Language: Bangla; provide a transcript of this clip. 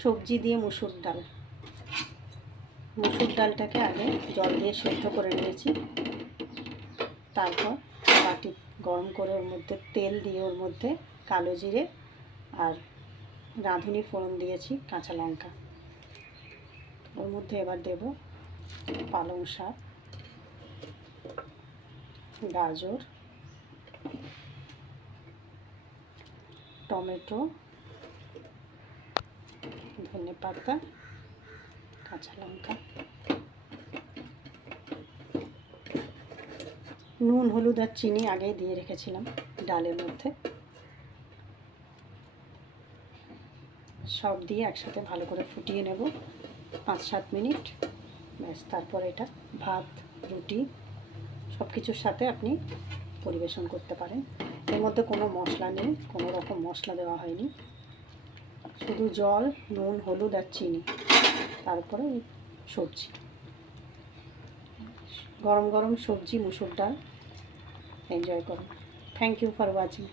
সবজি দিয়ে মুসুর ডাল। মুসুর ডালটাকে আগে জল দিয়ে সেদ্ধ করে নিয়েছি, তারপর বাটি গরম করে ওর মধ্যে তেল দিয়ে ওর মধ্যে কালো জিরে আর রাঁধুনি ফোড়ন দিয়েছি, কাঁচা লঙ্কা। ওর মধ্যে এবার দেব পালং শাক, গাজর, টমেটো, ধনেপাতা, কাঁচা লঙ্কা, নুন, হলুদ আর চিনি আগেই দিয়ে রেখেছিলাম ডালের মধ্যে। সব দিয়ে একসাথে ভালো করে ফুটিয়ে নেব 5-7 মিনিট। ব্যাস, তারপর এটা ভাত, রুটি সব কিছুর সাথে আপনি পরিবেশন করতে পারেন। এর মধ্যে কোনো মশলা নেই, কোনো রকম মশলা দেওয়া হয়নি, শুধু জল, নুন, হলুদ আর চিনি, তারপরে সবজি। গরম গরম সবজি মুসুর ডাল এনজয় করুন। Thank you for watching.